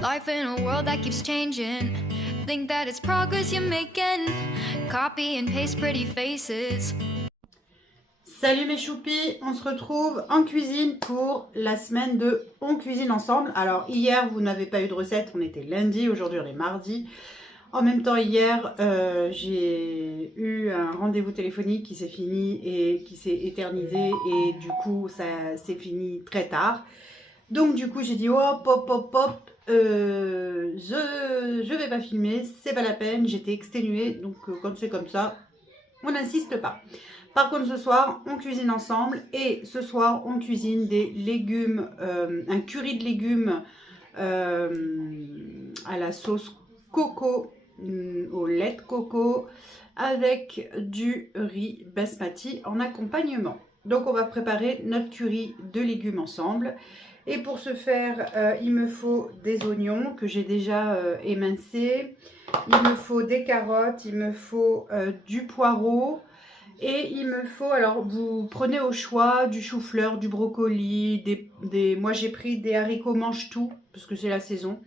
Life in a world that keeps changing. Think that it's progress you're making. Copy and paste pretty faces. Salut mes choupis, on se retrouve en cuisine pour la semaine de On cuisine ensemble. Alors hier vous n'avez pas eu de recette, on était lundi, aujourd'hui on est mardi. En même temps hier j'ai eu un rendez-vous téléphonique qui s'est fini et qui s'est éternisé et du coup ça s'est fini très tard. Donc du coup j'ai dit hop hop hop hop, je vais pas filmer, c'est pas la peine, j'étais exténuée donc quand c'est comme ça on n'insiste pas. Par contre, ce soir, on cuisine ensemble et ce soir, on cuisine des légumes, un curry de légumes à la sauce coco, au lait de coco, avec du riz basmati en accompagnement. Donc, on va préparer notre curry de légumes ensemble. Et pour ce faire, il me faut des oignons que j'ai déjà émincés. Il me faut des carottes, il me faut du poireau. Et il me faut, alors vous prenez au choix du chou-fleur, du brocoli, moi j'ai pris des haricots mange-tout, parce que c'est la saison.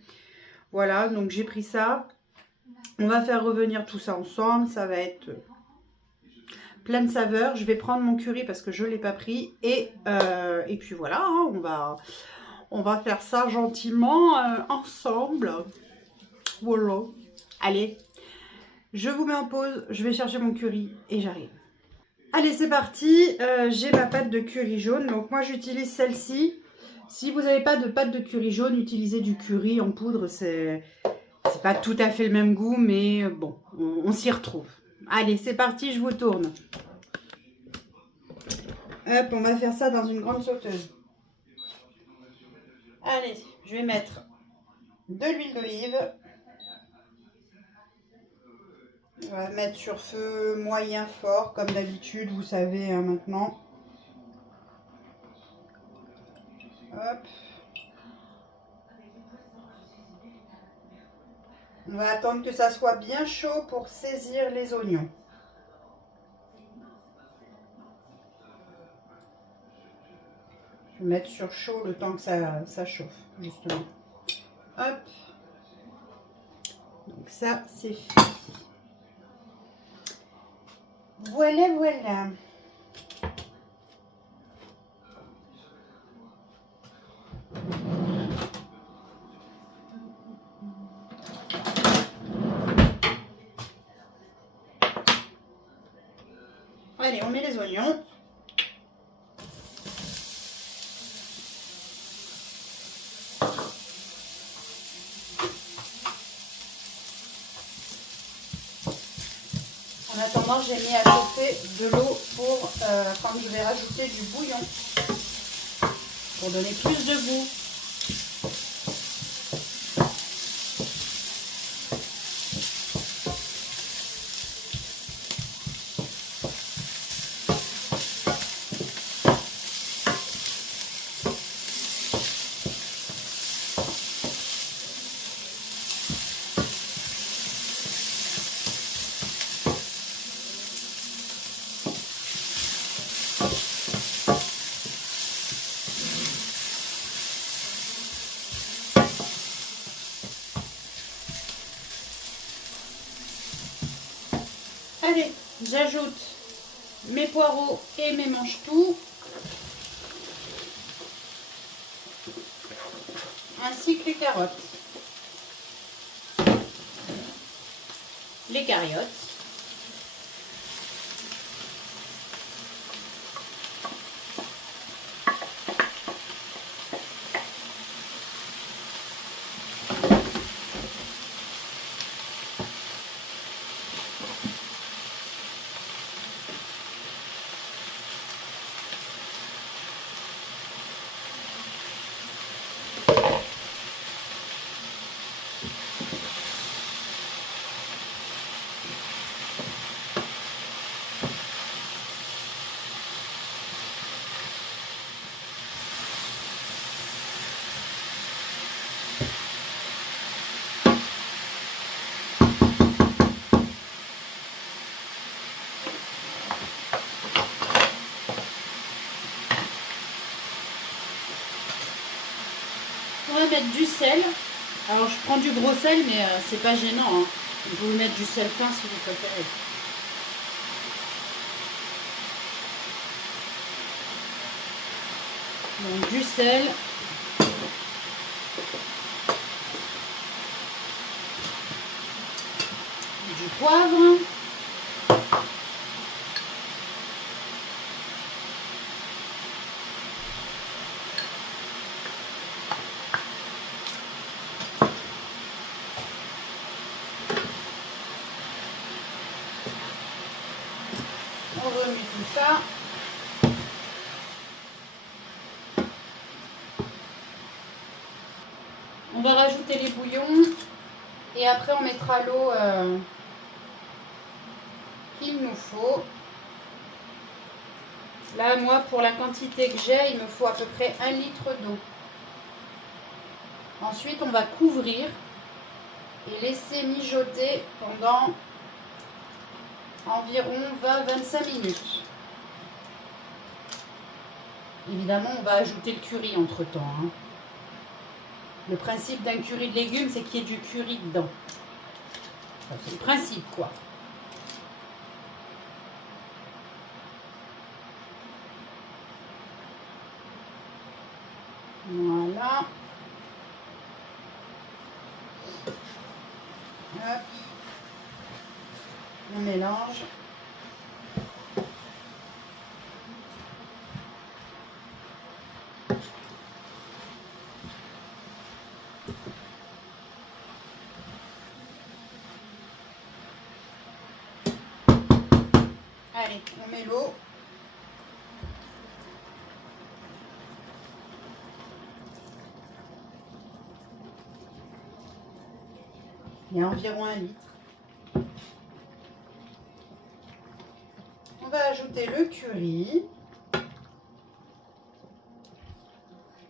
Voilà, donc j'ai pris ça. On va faire revenir tout ça ensemble, ça va être plein de saveurs. Je vais prendre mon curry parce que je ne l'ai pas pris. Et puis voilà, hein, on va faire ça gentiment ensemble. Voilà. Allez, je vous mets en pause, je vais chercher mon curry et j'arrive. Allez, c'est parti, j'ai ma pâte de curry jaune, donc moi j'utilise celle-ci. Si vous n'avez pas de pâte de curry jaune, utilisez du curry en poudre, c'est pas tout à fait le même goût, mais bon, on s'y retrouve. Allez, c'est parti, je vous tourne. Hop, on va faire ça dans une grande sauteuse. Allez, je vais mettre de l'huile d'olive. On va mettre sur feu moyen fort, comme d'habitude, vous savez hein, maintenant. Hop. On va attendre que ça soit bien chaud pour saisir les oignons. Je vais mettre sur chaud le temps que ça chauffe, justement. Hop. Donc ça, c'est fait. Voilà, voilà. Allez, on met les oignons. En attendant, j'ai mis à chauffer de l'eau pour quand je vais rajouter du bouillon pour donner plus de goût. Allez, j'ajoute mes poireaux et mes mange-tout, ainsi que les carottes, les cariotes. On va mettre du sel Alors je prends du gros sel, mais c'est pas gênant, hein. Vous pouvez mettre du sel fin si vous préférez. Donc du sel. Du poivre. On remue tout ça. On va rajouter les bouillons et après on mettra l'eau qu'il nous faut. Là, moi, pour la quantité que j'ai, il me faut à peu près 1 litre d'eau. Ensuite, on va couvrir et laisser mijoter pendant environ 20-25 minutes. Évidemment, on va ajouter le curry entre-temps, hein. Le principe d'un curry de légumes, c'est qu'il y ait du curry dedans. Enfin, c'est le principe, quoi. Voilà. Hop. On mélange. Allez, on met l'eau. Il y a environ 1 litre. On va ajouter le curry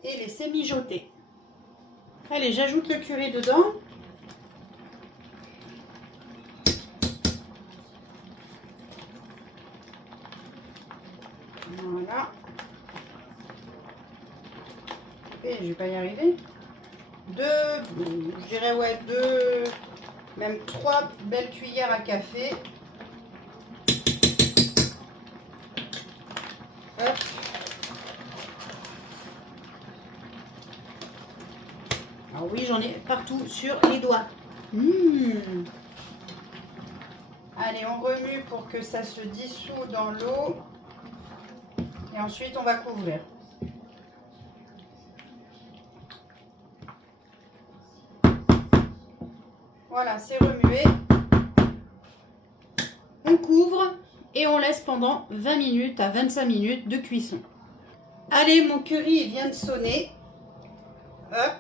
et laisser mijoter. Allez, j'ajoute le curry dedans. Voilà. Et je vais pas y arriver. Je dirais ouais, 2, même 3 belles cuillères à café. Hop. Alors oui, j'en ai partout sur les doigts. Allez, on remue pour que ça se dissout dans l'eau. Et ensuite, on va couvrir. Voilà, c'est remué. On couvre et on laisse pendant 20 minutes à 25 minutes de cuisson. Allez, mon curry vient de sonner. Hop.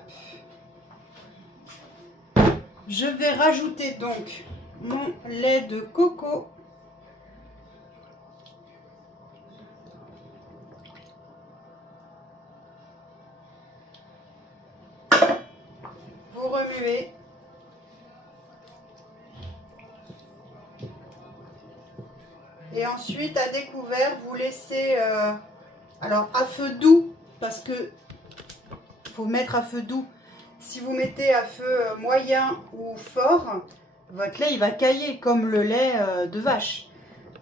Je vais rajouter donc mon lait de coco. Vous remuez. Et ensuite, à découvert, vous laissez, alors à feu doux, parce que faut mettre à feu doux. Si vous mettez à feu moyen ou fort, votre lait il va cailler comme le lait de vache.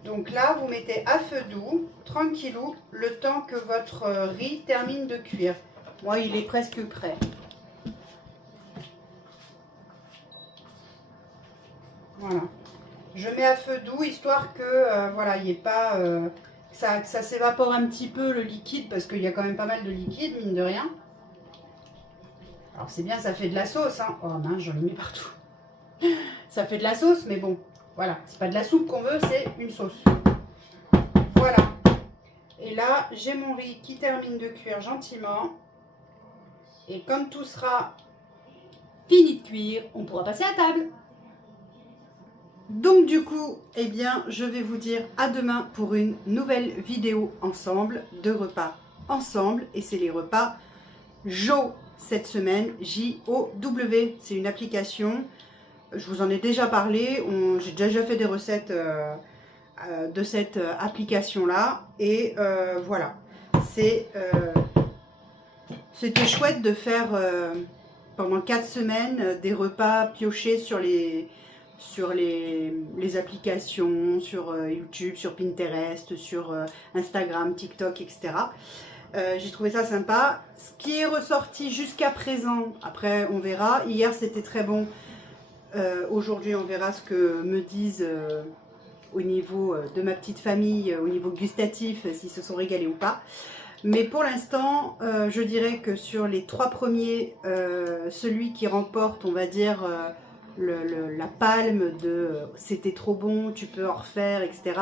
Donc là, vous mettez à feu doux, tranquillou, le temps que votre riz termine de cuire. Moi, il est presque prêt. Voilà. Je mets à feu doux, histoire que voilà, il n'y ait pas que ça s'évapore un petit peu le liquide, parce qu'il y a quand même pas mal de liquide, mine de rien. Alors c'est bien, ça fait de la sauce, hein. Oh mince, j'en ai mis partout. Ça fait de la sauce, mais bon, voilà, c'est pas de la soupe qu'on veut, c'est une sauce. Voilà. Et là, j'ai mon riz qui termine de cuire gentiment. Et quand tout sera fini de cuire, on pourra passer à table. Donc du coup, eh bien, je vais vous dire à demain pour une nouvelle vidéo ensemble, de repas ensemble. Et c'est les repas JOW cette semaine, J-O-W. C'est une application, je vous en ai déjà parlé, j'ai déjà fait des recettes de cette application-là. Et voilà, c'était chouette de faire pendant 4 semaines des repas piochés sur les applications, sur YouTube, sur Pinterest, sur Instagram, TikTok, etc. J'ai trouvé ça sympa. Ce qui est ressorti jusqu'à présent, après on verra. Hier c'était très bon. Aujourd'hui on verra ce que me disent au niveau de ma petite famille, au niveau gustatif, s'ils se sont régalés ou pas. Mais pour l'instant, je dirais que sur les 3 premiers, celui qui remporte, on va dire, la palme de c'était trop bon, tu peux en refaire, etc.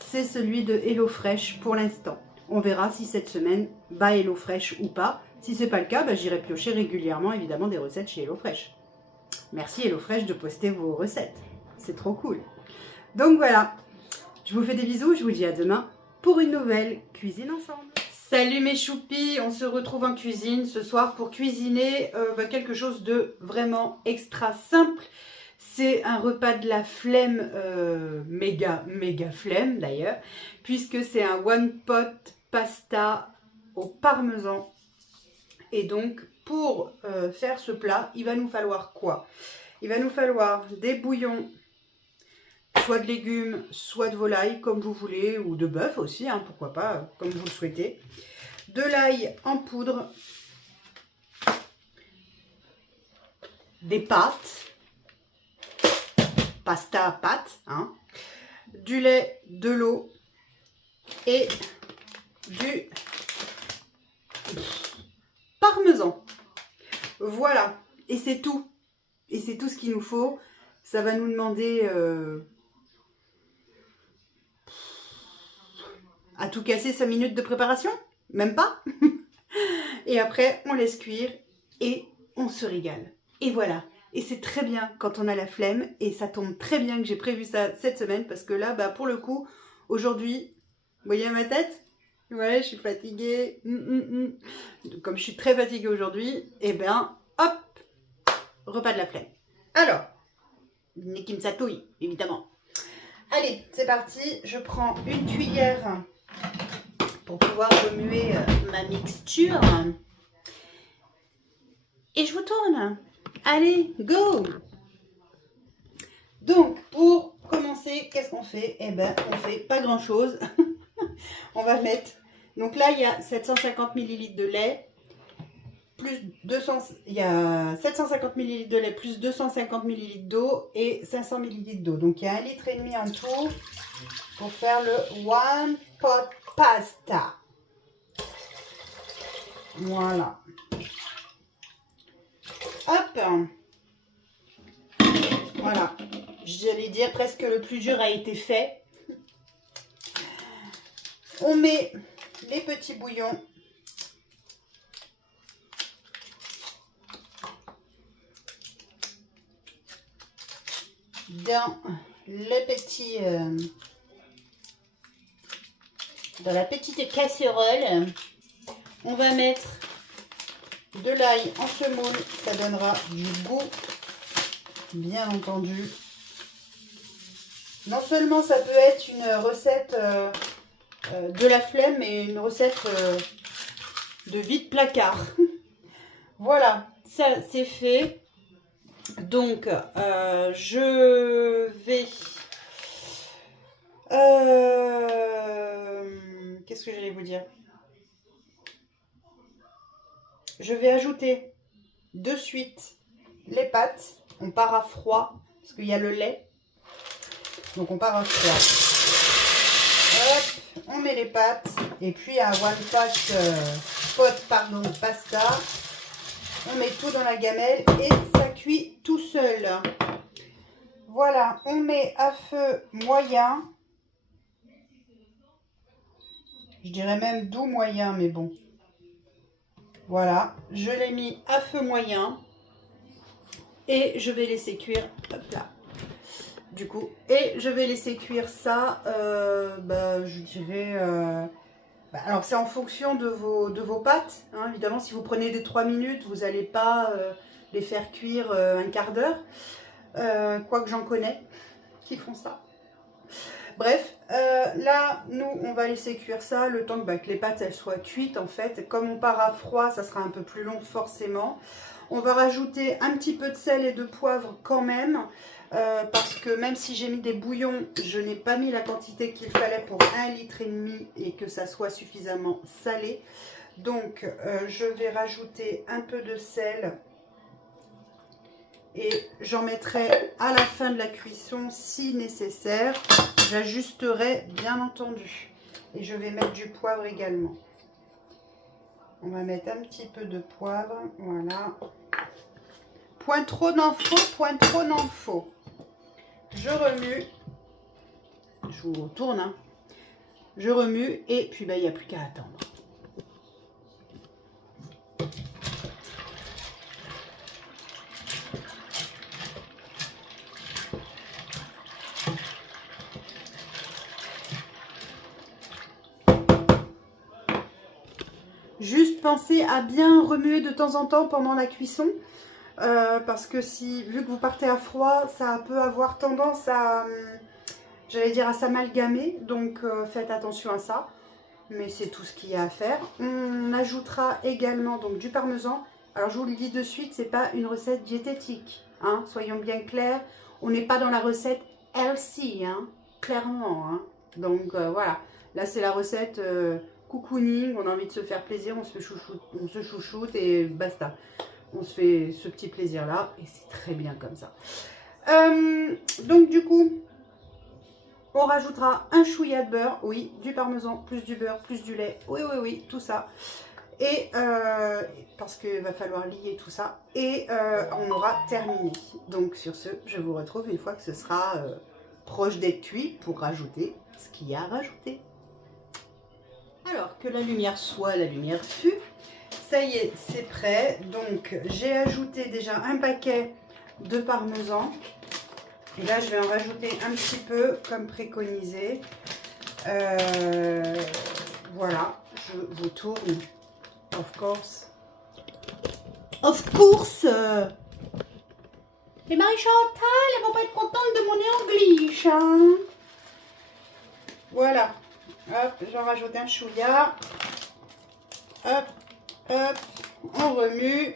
C'est celui de HelloFresh pour l'instant. On verra si cette semaine bat HelloFresh ou pas. Si c'est pas le cas, bah, j'irai piocher régulièrement évidemment des recettes chez HelloFresh. Merci HelloFresh de poster vos recettes. C'est trop cool. Donc voilà, je vous fais des bisous, je vous dis à demain pour une nouvelle cuisine ensemble. Salut mes choupis, on se retrouve en cuisine ce soir pour cuisiner quelque chose de vraiment extra simple. C'est un repas de la flemme, méga flemme d'ailleurs, puisque c'est un one pot pasta au parmesan. Et donc pour faire ce plat, il va nous falloir quoi? Il va nous falloir des bouillons, soit de légumes, soit de volaille, comme vous voulez, ou de bœuf aussi, hein, pourquoi pas, comme vous le souhaitez. De l'ail en poudre, des pâtes, pasta pâte, hein, du lait, de l'eau et du parmesan. Voilà, et c'est tout. Et c'est tout ce qu'il nous faut. Ça va nous demander... à tout casser 5 minutes de préparation, même pas. Et après on laisse cuire et on se régale. Et voilà, et c'est très bien quand on a la flemme, et ça tombe très bien que j'ai prévu ça cette semaine, parce que là bah pour le coup aujourd'hui, vous voyez ma tête, ouais, je suis fatiguée. Comme je suis très fatiguée aujourd'hui, et ben hop, repas de la flemme. Alors qui me satouille évidemment. Allez, c'est parti, je prends une cuillère pour pouvoir remuer ma mixture. Et je vous tourne. Allez, go! Donc, pour commencer, qu'est-ce qu'on fait? Eh ben, on fait pas grand-chose. On va mettre... Donc là, il y a 750 ml de lait, plus 200... Il y a 750 ml de lait, plus 250 ml d'eau et 500 ml d'eau. Donc, il y a 1,5 litre en tout pour faire le one pot pasta. Voilà. Hop. Voilà. J'allais dire presque le plus dur a été fait. On met les petits bouillons. Dans le petit... dans la petite casserole, on va mettre de l'ail en semoule, ça donnera du goût, bien entendu. Non seulement ça peut être une recette de la flemme, mais une recette de vide placard. Voilà, ça c'est fait. Donc, je vais... qu'est-ce que j'allais vous dire? Je vais ajouter de suite les pâtes. On part à froid, parce qu'il y a le lait. Donc, on part à froid. Hop, on met les pâtes. Et puis, à one pot pasta, on met tout dans la gamelle et ça cuit tout seul. Voilà, on met à feu moyen. Je dirais même doux moyen, mais bon. Voilà, je l'ai mis à feu moyen. Et je vais laisser cuire, hop là, du coup. Et je vais laisser cuire ça, je dirais... alors c'est en fonction de vos pâtes, hein. Évidemment si vous prenez des 3 minutes, vous n'allez pas les faire cuire un quart d'heure, quoique j'en connais qui font ça. Bref, là nous on va laisser cuire ça le temps que les pâtes elles soient cuites en fait. Comme on part à froid, ça sera un peu plus long forcément. On va rajouter un petit peu de sel et de poivre quand même. Parce que même si j'ai mis des bouillons, je n'ai pas mis la quantité qu'il fallait pour 1,5 litre et que ça soit suffisamment salé. Donc je vais rajouter un peu de sel et j'en mettrai à la fin de la cuisson si nécessaire. J'ajusterai bien entendu. Et je vais mettre du poivre également. On va mettre un petit peu de poivre, voilà. Point trop n'en faut, point trop n'en faut. Je remue. Je vous retourne, hein. Je remue et puis il n'y a plus qu'à attendre. Juste pensez à bien remuer de temps en temps pendant la cuisson. Parce que vu que vous partez à froid, ça peut avoir tendance à, j'allais dire, à s'amalgamer. Donc faites attention à ça. Mais c'est tout ce qu'il y a à faire. On ajoutera également donc du parmesan. Alors je vous le dis de suite, c'est pas une recette diététique, hein, soyons bien clairs. On n'est pas dans la recette healthy, hein, clairement. Hein. Donc voilà, là c'est la recette cocooning, on a envie de se faire plaisir, on se chouchoute et basta. On se fait ce petit plaisir là et c'est très bien comme ça. Donc du coup, on rajoutera un chouïa de beurre, oui, du parmesan, plus du beurre, plus du lait, oui, oui, oui, tout ça. Et parce qu'il va falloir lier tout ça. Et on aura terminé. Donc sur ce, je vous retrouve une fois que ce sera proche d'être cuit pour rajouter ce qu'il y a à rajouter. Alors que la lumière soit, la lumière fut. Ça y est, c'est prêt. Donc j'ai ajouté déjà un paquet de parmesan. Et là, je vais en rajouter un petit peu comme préconisé. Voilà, je vous tourne. Of course. Of course. Et Marie-Chantal, elle va pas être contente de mon English. Hein. Voilà. Hop, j'en rajoute un chouïa. Hop, hop, on remue.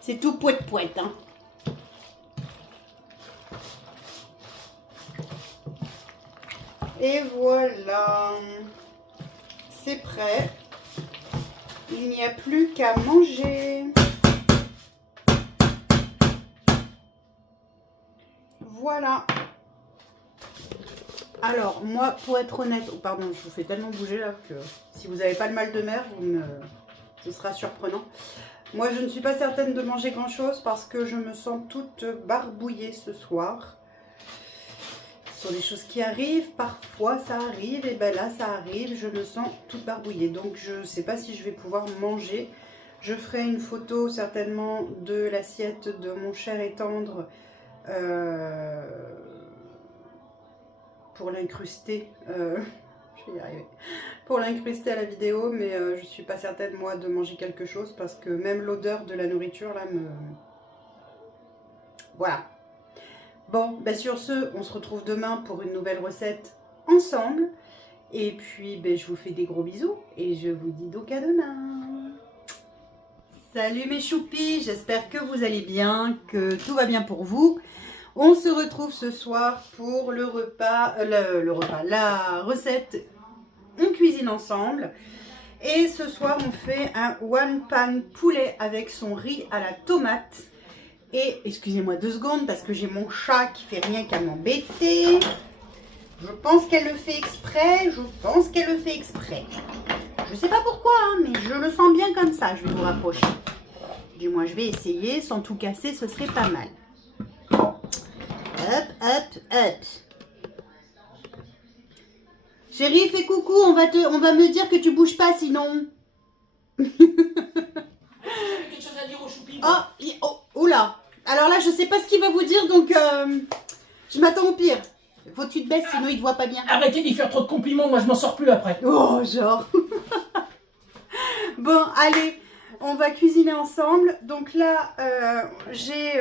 C'est tout poète-poète, hein. Et voilà. C'est prêt. Il n'y a plus qu'à manger. Voilà. Alors, moi, pour être honnête, oh, pardon, je vous fais tellement bouger là que si vous n'avez pas le mal de mer, ce sera surprenant. Moi, je ne suis pas certaine de manger grand chose parce que je me sens toute barbouillée ce soir. Ce sont des choses qui arrivent, parfois ça arrive, et ben là ça arrive, je me sens toute barbouillée. Donc je ne sais pas si je vais pouvoir manger. Je ferai une photo certainement de l'assiette de mon cher et tendre pour l'incruster. Je vais y arriver. Pour l'incruster à la vidéo, mais je ne suis pas certaine moi de manger quelque chose parce que même l'odeur de la nourriture là me... Voilà. Bon, ben sur ce, on se retrouve demain pour une nouvelle recette ensemble. Et puis, ben, je vous fais des gros bisous et je vous dis donc à demain. Salut mes choupis, j'espère que vous allez bien, que tout va bien pour vous. On se retrouve ce soir pour le repas, la recette On cuisine ensemble. Et ce soir, on fait un one pan poulet avec son riz à la tomate. Et, excusez-moi 2 secondes, parce que j'ai mon chat qui fait rien qu'à m'embêter. Je pense qu'elle le fait exprès, Je sais pas pourquoi, hein, mais je le sens bien comme ça. Je vais vous rapprocher. Du moins, je vais essayer. Sans tout casser, ce serait pas mal. Hop, hop, hop. Chérie, fais coucou, on va me dire que tu bouges pas, sinon. Quelque chose à dire au choupi. Oh là. Alors là, je sais pas ce qu'il va vous dire, donc je m'attends au pire. Faut que tu te baisses, sinon il te voit pas bien. Arrêtez d'y faire trop de compliments, moi je m'en sors plus après. Oh, genre. Bon, allez, on va cuisiner ensemble. Donc là, j'ai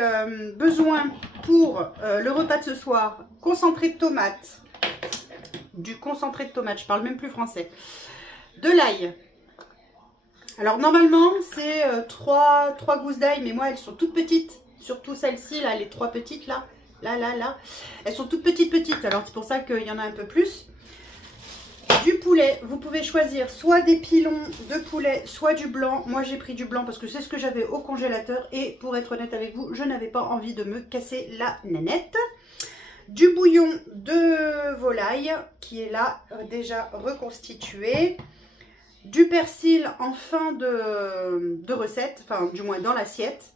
besoin pour le repas de ce soir, concentré de tomates. Du concentré de tomates, je parle même plus français. De l'ail. Alors normalement c'est 3 gousses d'ail, mais moi elles sont toutes petites. Surtout celle-ci là, les 3 petites là. Là. Elles sont toutes petites. Alors c'est pour ça qu'il y en a un peu plus. Du poulet, vous pouvez choisir soit des pilons de poulet, soit du blanc. Moi j'ai pris du blanc parce que c'est ce que j'avais au congélateur. Et pour être honnête avec vous, je n'avais pas envie de me casser la nénette. Du bouillon de volaille qui est là déjà reconstitué. Du persil en fin de recette, enfin du moins dans l'assiette.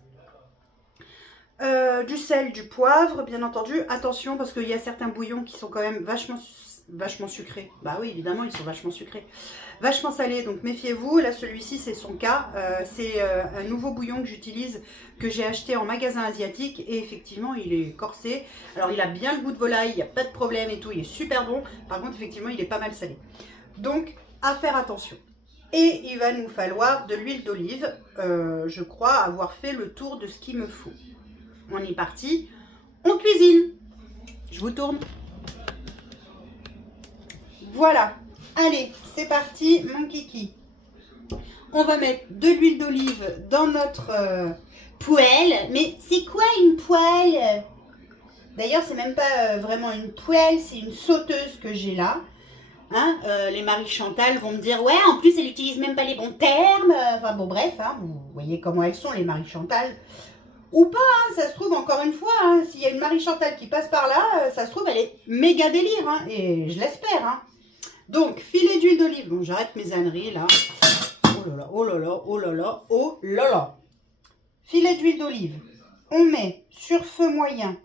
Du sel, du poivre, bien entendu. Attention parce qu'il y a certains bouillons qui sont quand même vachement sucrés. Bah oui, évidemment, ils sont vachement sucrés. Vachement salés, donc méfiez-vous. Là, celui-ci, c'est son cas. C'est un nouveau bouillon que j'utilise, que j'ai acheté en magasin asiatique. Et effectivement, il est corsé. Alors, il a bien le goût de volaille, il n'y a pas de problème et tout. Il est super bon. Par contre, effectivement, il est pas mal salé. Donc, à faire attention. Et il va nous falloir de l'huile d'olive. Je crois avoir fait le tour de ce qu'il me faut. On est parti. On cuisine. Je vous tourne. Voilà. Allez, c'est parti, mon kiki. On va mettre de l'huile d'olive dans notre poêle. Mais c'est quoi une poêle? D'ailleurs, c'est même pas vraiment une poêle, c'est une sauteuse que j'ai là. Hein, les Marie Chantal vont me dire ouais, en plus elle utilise même pas les bons termes. Enfin bon, bref, hein, vous voyez comment elles sont les Marie Chantal. Ou pas, hein, ça se trouve encore une fois, hein, s'il y a une Marie Chantal qui passe par là, ça se trouve elle est méga délire, hein, et je l'espère. Hein. Donc filet d'huile d'olive. Bon, j'arrête mes âneries là. Oh là là, oh là là, oh là là, oh là là. Filet d'huile d'olive. On met sur feu moyen.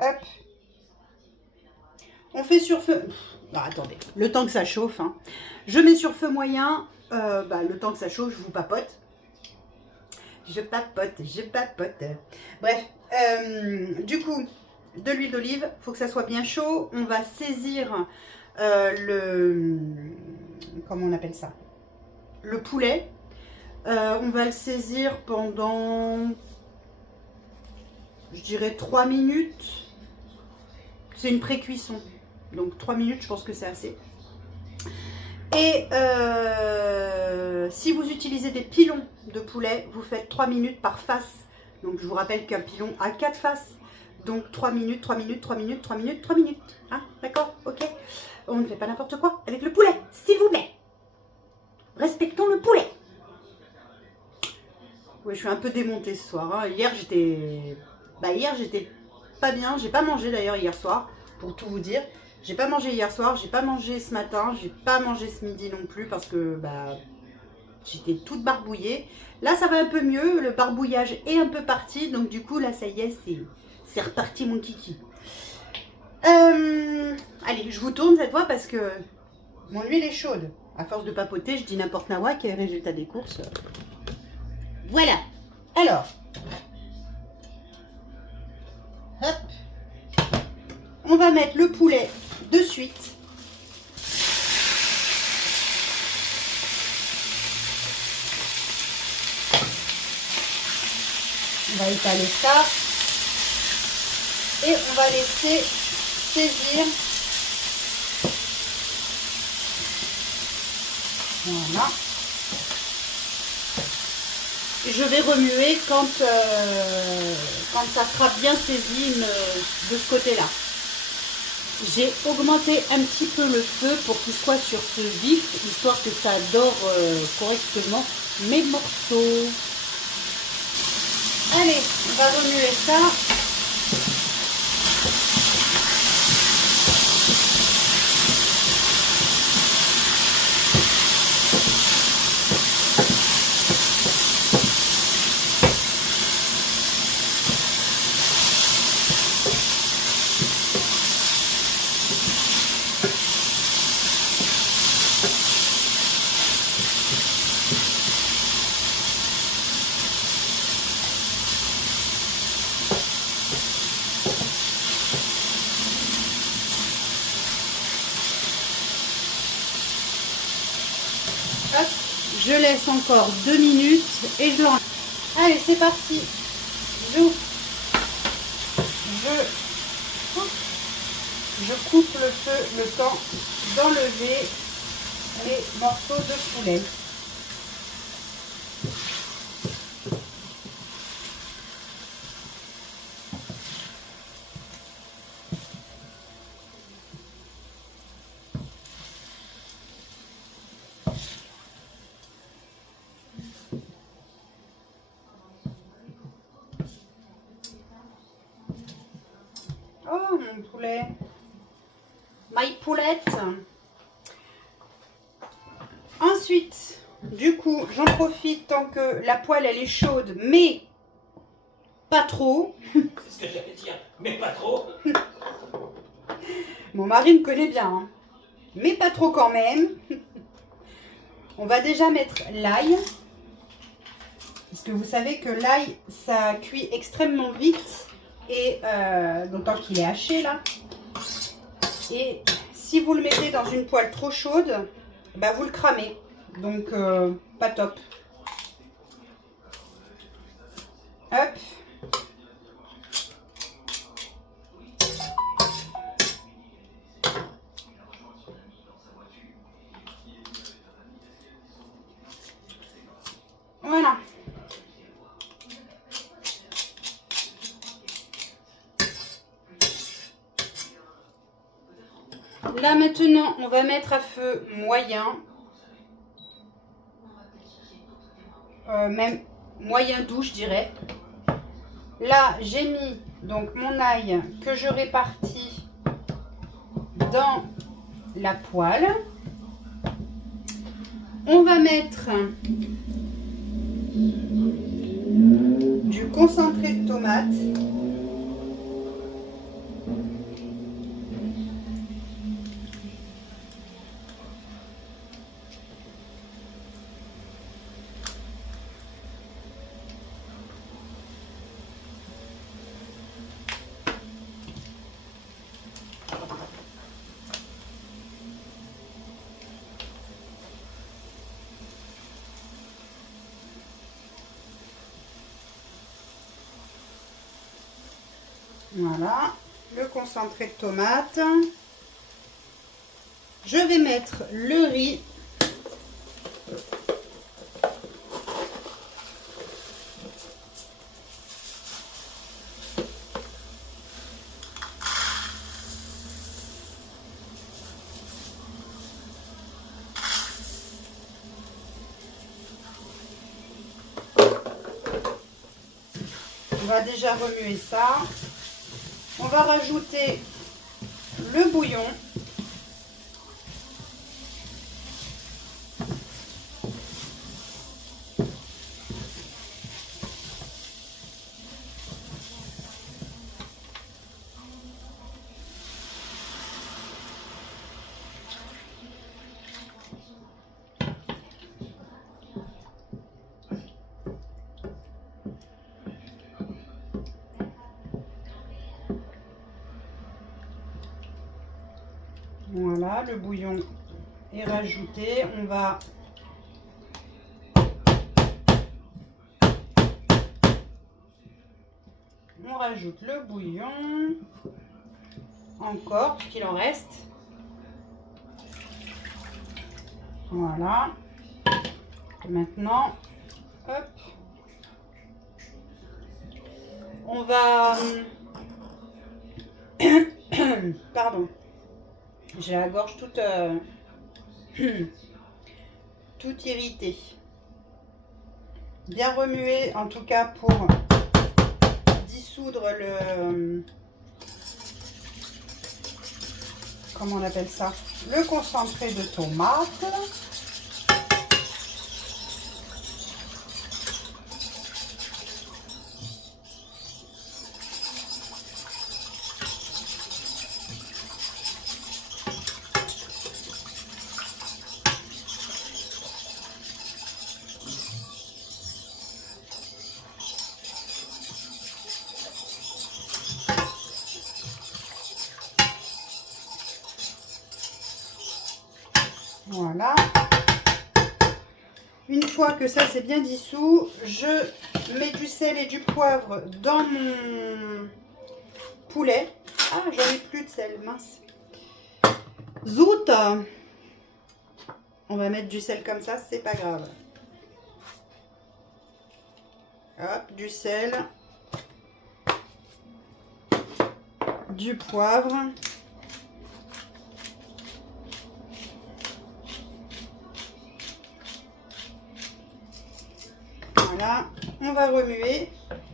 Hop. On fait sur feu... attendez, le temps que ça chauffe. Hein. Je mets sur feu moyen. Le temps que ça chauffe, je vous papote. Je papote. Bref, du coup, de l'huile d'olive. Il faut que ça soit bien chaud. On va saisir comment on appelle ça? Le poulet. On va le saisir pendant, je dirais, 3 minutes. C'est une pré-cuisson. Donc 3 minutes, je pense que c'est assez. Et si vous utilisez des pilons de poulet, vous faites 3 minutes par face. Donc je vous rappelle qu'un pilon a 4 faces. Donc 3 minutes, 3 minutes, 3 minutes, 3 minutes, 3 minutes. Hein, d'accord? Ok. On ne fait pas n'importe quoi avec le poulet, s'il vous plaît. Respectons le poulet. Oui, je suis un peu démontée ce soir. Hein. Hier, j'étais pas bien. J'ai pas mangé d'ailleurs hier soir, pour tout vous dire. J'ai pas mangé hier soir, j'ai pas mangé ce matin, j'ai pas mangé ce midi non plus parce que j'étais toute barbouillée. Là, ça va un peu mieux, le barbouillage est un peu parti, donc du coup, là, ça y est, c'est reparti mon kiki. Allez, je vous tourne cette fois parce que mon huile est chaude. À force de papoter, je dis n'importe quoi, quel est le résultat des courses. Voilà. Alors, hop, on va mettre le poulet de suite. On va étaler ça et on va laisser saisir. Voilà. Je vais remuer quand ça sera bien saisi de ce côté-là. J'ai augmenté un petit peu le feu pour qu'il soit sur feu vif, histoire que ça dore correctement mes morceaux. Allez, on va remuer ça. Hop, je laisse encore 2 minutes et je l'enlève. Allez, c'est parti. Je coupe le feu le temps d'enlever les morceaux de poulet. Oh mon poulet, my poulette. Ensuite, du coup, j'en profite tant que la poêle elle est chaude, mais pas trop. C'est ce que j'allais dire, mais pas trop. Mon mari me connaît bien, hein. Mais pas trop quand même. On va déjà mettre l'ail. Parce que vous savez que l'ail, ça cuit extrêmement vite. Et d'autant qu'il est haché là. Et si vous le mettez dans une poêle trop chaude, bah vous le cramez. Donc pas top. Hop. Voilà. Là maintenant, on va mettre à feu moyen. Même moyen doux, je dirais. Là, j'ai mis donc mon ail que je répartis dans la poêle. On va mettre du concentré de tomate. Voilà, le concentré de tomate. Je vais mettre le riz. On va déjà remuer ça. On va rajouter le bouillon. Voilà, le bouillon est rajouté. On rajoute le bouillon. Encore, ce qu'il en reste. Voilà. Et maintenant, hop. On va... Pardon. J'ai la gorge toute, toute irritée. Bien remuer, en tout cas pour dissoudre le... Comment on appelle ça? Le concentré de tomate. Voilà. Une fois que ça c'est bien dissous, je mets du sel et du poivre dans mon poulet. Ah, j'en ai plus de sel, mince. Zout. On va mettre du sel comme ça, c'est pas grave. Hop, du sel. Du poivre. Voilà, on va remuer.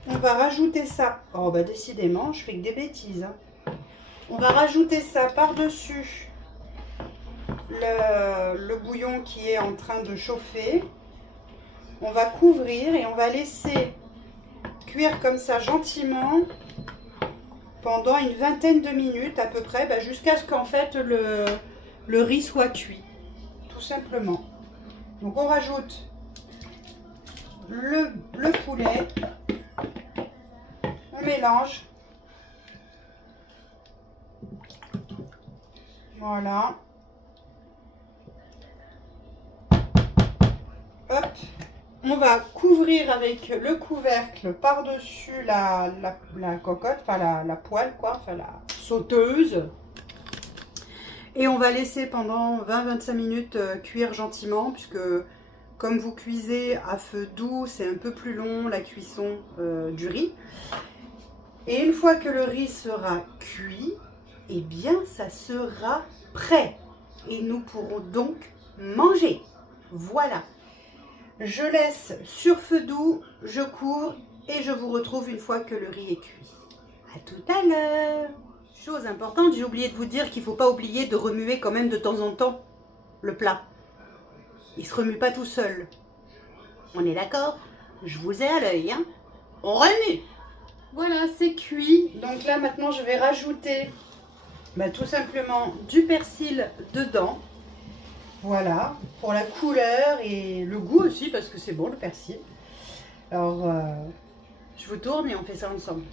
On va rajouter ça. Oh bah décidément, je fais que des bêtises. Hein. On va rajouter ça par-dessus le bouillon qui est en train de chauffer. On va couvrir et on va laisser cuire comme ça gentiment pendant une vingtaine de minutes à peu près, bah, jusqu'à ce qu'en fait le riz soit cuit, tout simplement. Donc on rajoute le poulet, on mélange, voilà, hop, on va couvrir avec le couvercle par-dessus la cocotte, enfin la poêle quoi, enfin la sauteuse. Et on va laisser pendant 20-25 minutes cuire gentiment, puisque comme vous cuisez à feu doux, c'est un peu plus long la cuisson du riz. Et une fois que le riz sera cuit, eh bien ça sera prêt. Et nous pourrons donc manger. Voilà. Je laisse sur feu doux, je couvre et je vous retrouve une fois que le riz est cuit. À tout à l'heure. Chose importante, j'ai oublié de vous dire qu'il ne faut pas oublier de remuer quand même de temps en temps le plat. Il ne se remue pas tout seul. On est d'accord? Je vous ai à l'œil, hein? On remue. Voilà, c'est cuit. Donc là, maintenant, je vais rajouter tout simplement du persil dedans. Voilà, pour la couleur et le goût aussi, parce que c'est bon le persil. Alors, je vous tourne et on fait ça ensemble.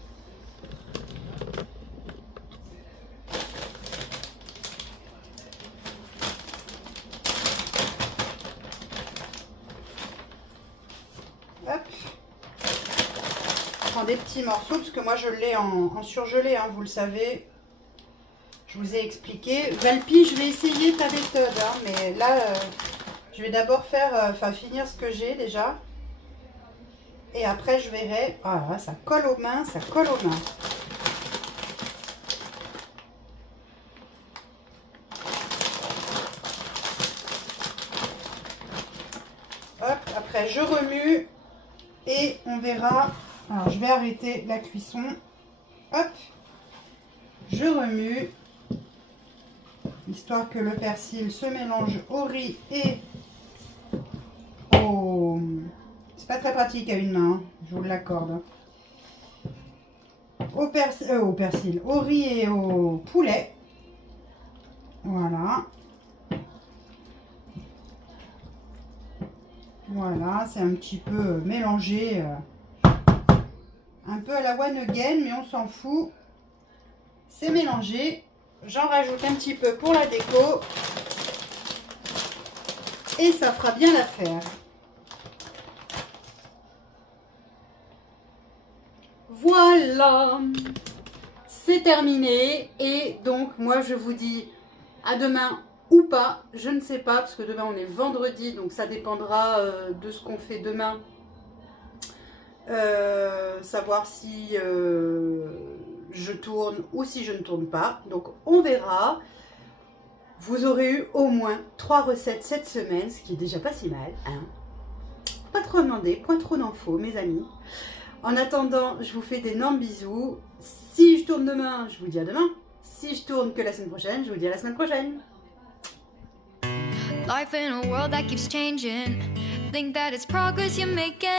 Hop. Je prends des petits morceaux, parce que moi je l'ai en surgelé, hein, vous le savez. Je vous ai expliqué. Valpi, je vais essayer ta méthode, hein, mais là, je vais d'abord faire, finir ce que j'ai déjà. Et après, je verrai. Voilà, ça colle aux mains, ça colle aux mains. Hop, après, je remue et on verra. Alors, je vais arrêter la cuisson. Hop, je remue. Histoire que le persil se mélange au riz et au... C'est pas très pratique à une main, hein, je vous l'accorde. Au persil, au riz et au poulet. Voilà. Voilà, c'est un petit peu mélangé. Un peu à la one again, mais on s'en fout. C'est mélangé. J'en rajoute un petit peu pour la déco. Et ça fera bien l'affaire. Voilà. C'est terminé. Et donc, moi, je vous dis à demain ou pas. Je ne sais pas, parce que demain, on est vendredi. Donc, ça dépendra de ce qu'on fait demain. Savoir si... je tourne ou si je ne tourne pas. Donc on verra. Vous aurez eu au moins 3 recettes cette semaine, ce qui est déjà pas si mal, hein. Pas trop demander, point trop d'infos mes amis. En attendant, je vous fais d'énormes bisous. Si je tourne demain, je vous dis à demain. Si je tourne que la semaine prochaine, je vous dis à la semaine prochaine. Life in a world that keeps changing. Think that it's progress you're making.